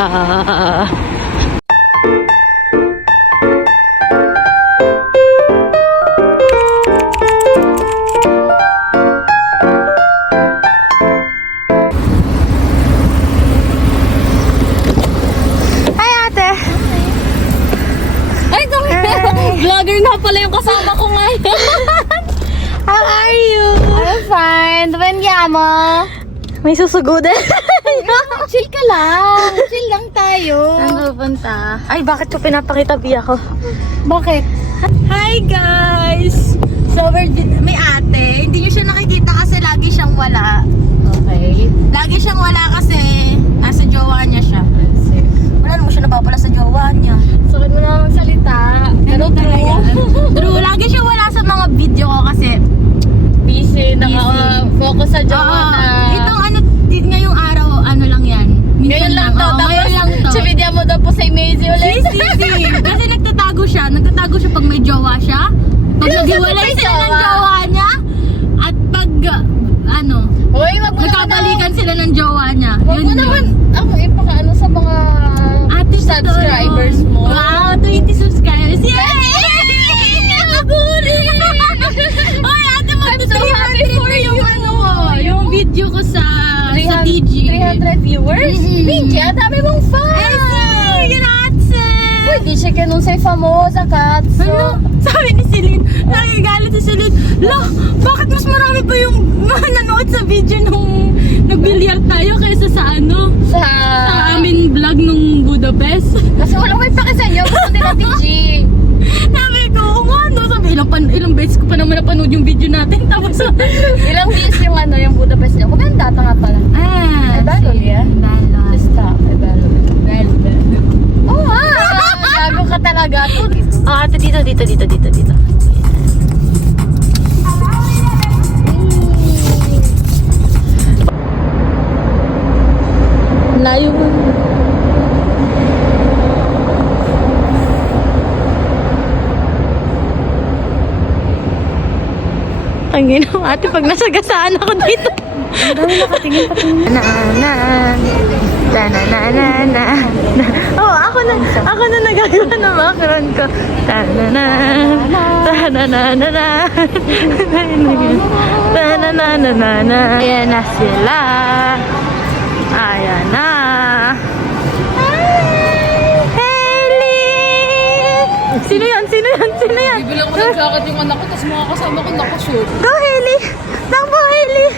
sila. Hi, ate! Ay, vlogger na pala yung kasama ko ngayon. How are you? I'm fine. Andiamo. May susugudan. Chill ka lang. Chill lang tayo. Saan pupunta? Ay, bakit ko pinapakita biya ko? Bakit? Hi, guys! So, may ate. Hindi nyo siya nakikita kasi lagi siyang wala. Okay. Lagi siyang wala kasi nasa jowa niya siya. Wala naman siya napapala sa jowa niya. Sakit mo na magsalita. Pero True, lagi siyang wala sa mga video ko kasi busy. Naka-focus sa jowa na. Itong ano, ngayong araw, ano lang yan. Ngayon lang to. Oo, ngayon lang to. Sa video mo daw po sa Maze ulit. Kasi nagtatago siya pag may jowa siya. Pag naghiwalay sila ng jowa niya. At pag, Uy, wag mo nagkabalikan sila ng jowa niya. Wag mo naman ako ipakaano sa mga Ate, subscribers mo. Wow, 20 subscribers. Yay! Naguri! Oy, ate, I'm so happy for you. yung video ko sa TG. 300 viewers? PG, ang dami mong fans! Grazie! Pwede siya kanun sa famosa katso. Ano? Sabi ni Celine, nagigalit si Celine, bakit mas marami pa yung nanood sa video nung nagbilyar tayo kaysa sa sa aming vlog nung Budapest? Kasi walang may paki sa inyo. Gusto nila PG. Sabi ko, sabi, ilang beses ko pa naman napanood yung video natin. Tapos, Ilang views yung yung Budapest niya. Maganda nga pala. Ay, balol yan. Balol. Stop. Ay, balol. Oh, gago ka talaga. Ate, dito. Layo mo. Ang ginawa, ate, pag nasagasaan ako dito. Ang dami nakatingin. Oh, ako na nagagawa ng background ko. Ayan na sila. Ayan na. Hailey! Sino yan? Bibilang ko ng jacket yung anak ko, tapos mga kasama ko nakashoot. Go, Hailey! Takbo, Hailey!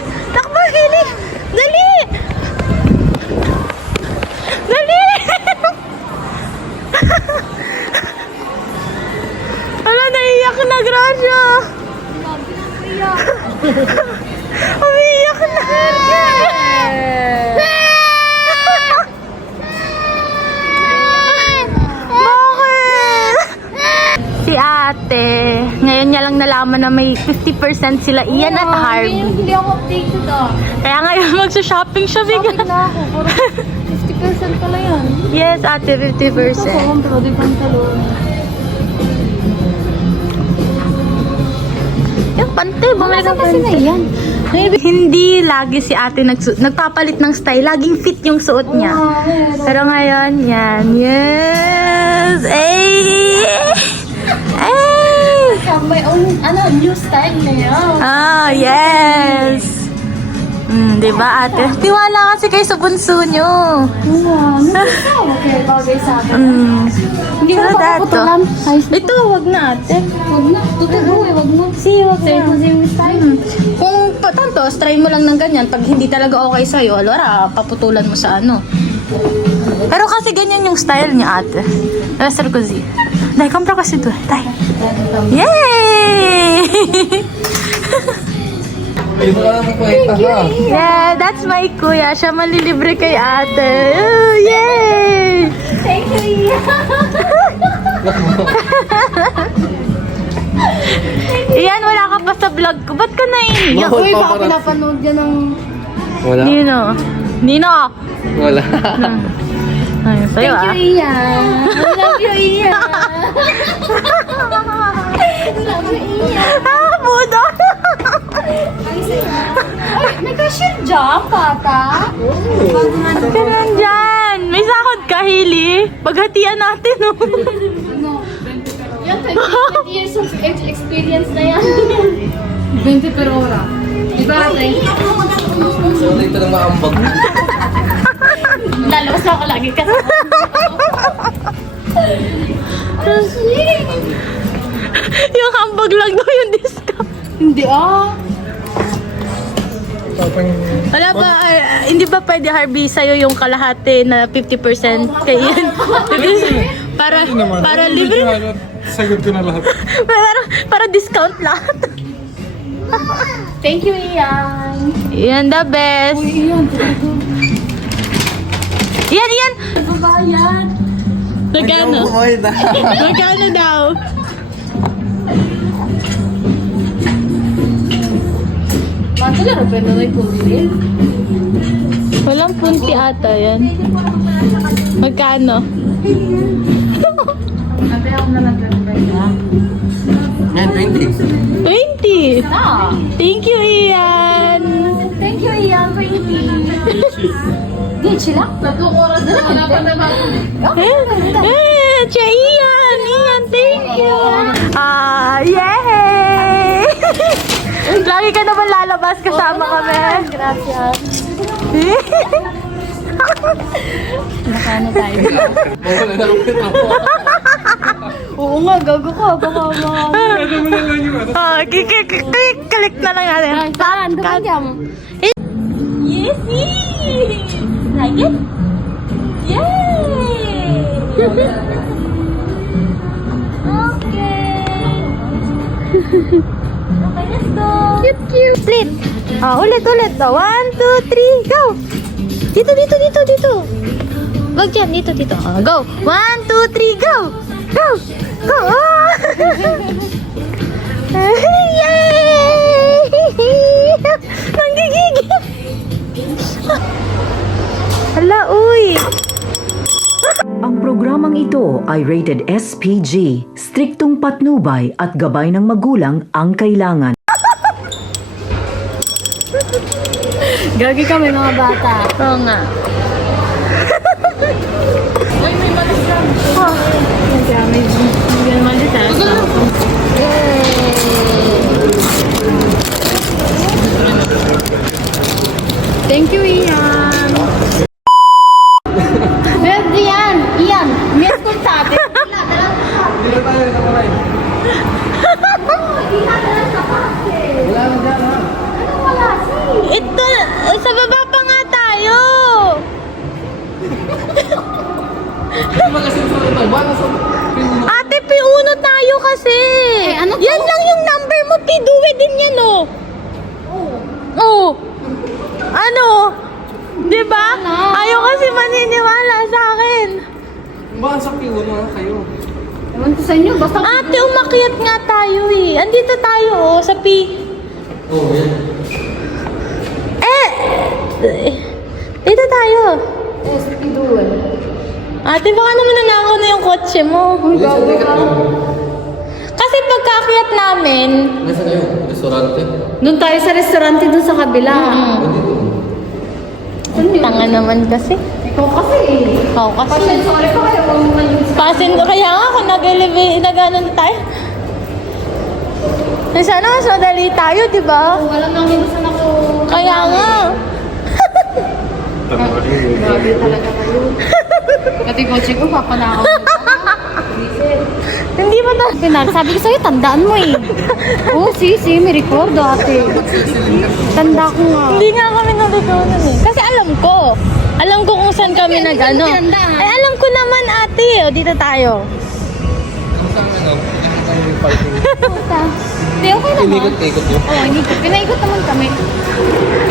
Dali! Ala, naiiyak na, Gracia! Umiiyak na! Bakit? Si ate, ngayon niya lang nalaman na may 50% sila Ian at Harvey. Hindi ako updated Kaya ngayon magsha-shopping siya bigla. Shopping na ako. Parang 50% pala yan. Yes, ate, 50%. Pero di pantalon. Yung pante, bumalik Saan ka kasi na yan? Hindi lagi si ate nagpapalit ng style. Laging fit yung suot niya. Pero ngayon, yan. Yes! Ay! Have my own, new style na yan. Yes! Diba ate? Tiwala kasi kayo sa bunso nyo. Okay, bagay sa akin. Hindi Pero ko papaputulan. Ito, wag na ate. Wag na. Tutuloy, wag mo. Wag na. Same style. Kung tanto, try mo lang ng ganyan. Pag hindi talaga okay sa'yo, alora, paputulan mo sa Pero kasi ganyan yung style niya, ate. Rester così. Dai, compra kasi ito. Dai. Yay! Yeah, that's my kuya. Siya malilibre kay ate. Oh, yay! Thank you, Iyan, wala ka pa sa vlog ko. Ba't ka naiiyak? Uy, baka pinapanood yan ng... Wala? Nino! Wala. Ayun, sa'yo Thank you, Ian. I love you, Ian. Love you, Ian. Budo! Ay, may cashier dyan, pata. Ba't ka nandyan? May sahod ka? sarili. Paghatian natin, oh. Yan, 20 years of experience na yan. 20 per hora. Diba ate? So, dito na maambag. Lalabas ako lagi kasi. Yung hambag lang daw yung discount. Hindi Wala ba, hindi ba pwede Harvey sa'yo yung kalahati na 50% kay Ian? para libre. Sagot ko na lahat. para discount lahat. Thank you, Ian. Ian the best. Ian! Babayan. Magkano? Magkano daw? Matularo, pero may pumili. Walang punti ata yan. Magkano? Ate, ako na nag-try na. Yan, 20. 20! Ah. Thank you, Ian! Thank you, Ian. 20. Di, sila? 3 oras na. Wala pa naman. Siya Ian! Ian, thank you! Yay! Lagi ka naman lalabas kasama kami. Gracias. Nakano tayo? Wala na ako ito. Oo nga, gago ka. Baka mga... Click na lang natin. Saan? Doon jam. Yes! Like it? Yay! Okay, let's go! Cute. Split! Ulit. 1, 2, 3, go! Dito. Wag dyan, dito. Go! 1, 2, 3, go! Go! Yay! Nanggigigil! Hala, uy! Ang programang ito ay rated SPG, striktong patnubay at gabay ng magulang ang kailangan. Gagi kami mga bata. Oo nga. Uy, may malis lang. Hindi naman dito. Thank you, Ian. Ian, may school sa atin. Dito tayo, nakamay. Ito, sa baba pa nga tayo. Ate, P1 tayo kasi. ano to? Yan lang yung number mo, P2 din yan, oh. Oh. Ano? Diba? Ayaw kasi maniniwala sa akin. Baka sa P1 na kayo. Ewan ko sa inyo, basta... Ate, umakyat nga tayo eh. Andito tayo, oh, sa P... Oo, yan. Dito tayo. SP dual. Ate, baka naman nanakaw na yung kotse mo. Kasi pagkaakyat namin, Nasaan kayo? Restaurante? Doon tayo sa restaurante doon sa kabila. tanga naman kasi. Ikaw kasi eh. Oo, kasi. Sorry ko kayo kung Kaya nga, kung nag-elevate, nag-ano na tayo. Sana mas madali tayo, di ba? alam namin saan ako. Kaya nga. Grabe talaga kayo. Pati kotse ko, papanakaw mo pa. Hindi ba tayo? Sabi ko sa'yo, tandaan mo eh. Oo, may record ate. Tanda ko nga. Hindi nga kami naligaw nun eh. Kasi alam ko. Alam ko kung saan kami nag-ano. Ay, alam ko naman ate. O, dito tayo. Hindi, okay naman. Inikot-ikot yun. Oo, pinaikot naman kami.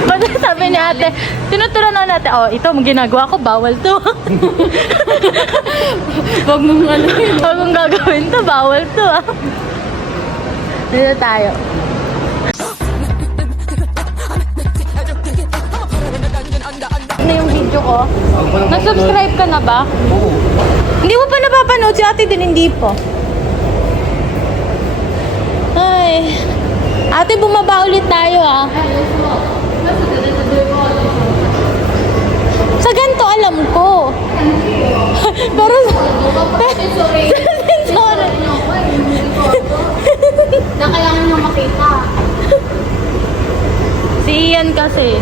Basta sabi ni ate, tinuturan na natin, oh, ito, ginagawa ko, bawal to. Huwag mong ano, huwag mong gagawin to, bawal to, ah. Dito tayo. Ano yung video ko? Nag-subscribe ka na ba? Oo. Hindi mo pa napapanood, si ate din hindi po. Ay. Ate, bumaba ulit tayo, ah. Sa ganito, alam ko. Pero, Sorry. sorry. Na kailangan nyo makita. Si Ian kasi.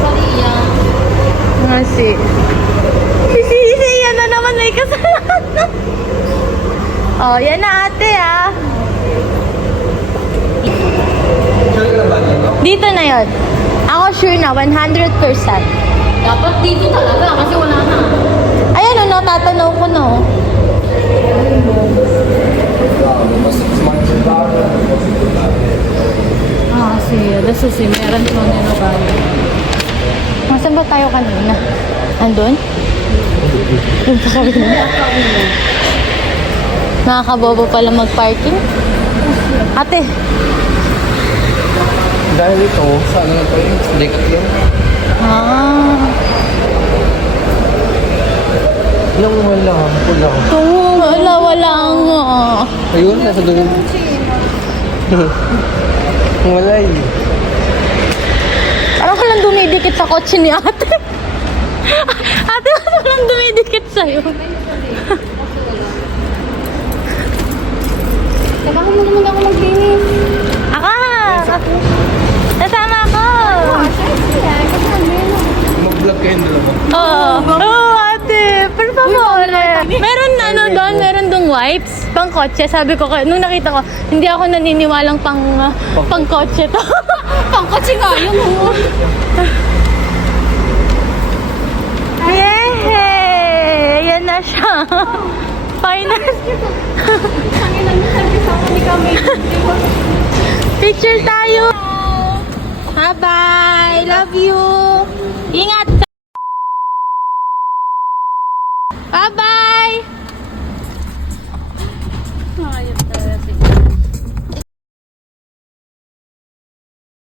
Sorry, yan. Si Ian na naman may kasalanan. Oh, yan na ate ah. Sure ka na ba dito? Dito na yon. Ako sure na, 100%. Dapat dito talaga kasi wala na. Ayan o, no, tatanaw ko no. Mas smart yung bata. Kasi, si meron ko na ba? Nasaan ba tayo kanina? Andun? Doon sa kabila. Nakakabobo pala mag-parking. Ate, Dahil ito, saan nga tayo? Dekat lang. Nang wala, wala. wala nga. Ayun, nasa doon. Wala eh. Parang walang dumidikit sa kotse ni ate. Ate, walang dumidikit sa'yo. Kailangan mo naman ako maglinis. Ako! Nasama ako! Mag-vlog kayo dalawa. Oo, ate. Per favor. Meron doon, meron dong wipes. Pang kotse. Sabi ko, nung nakita ko, hindi ako naniniwalang pang kotse to. Pangkotse nga yun. Yay! Yan na siya. Final. Picture tayo. Bye-bye. Love you. Ingat. Bye-bye.